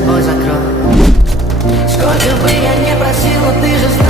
собой закрой. Сколько бы я не просил, но ты же знаешь.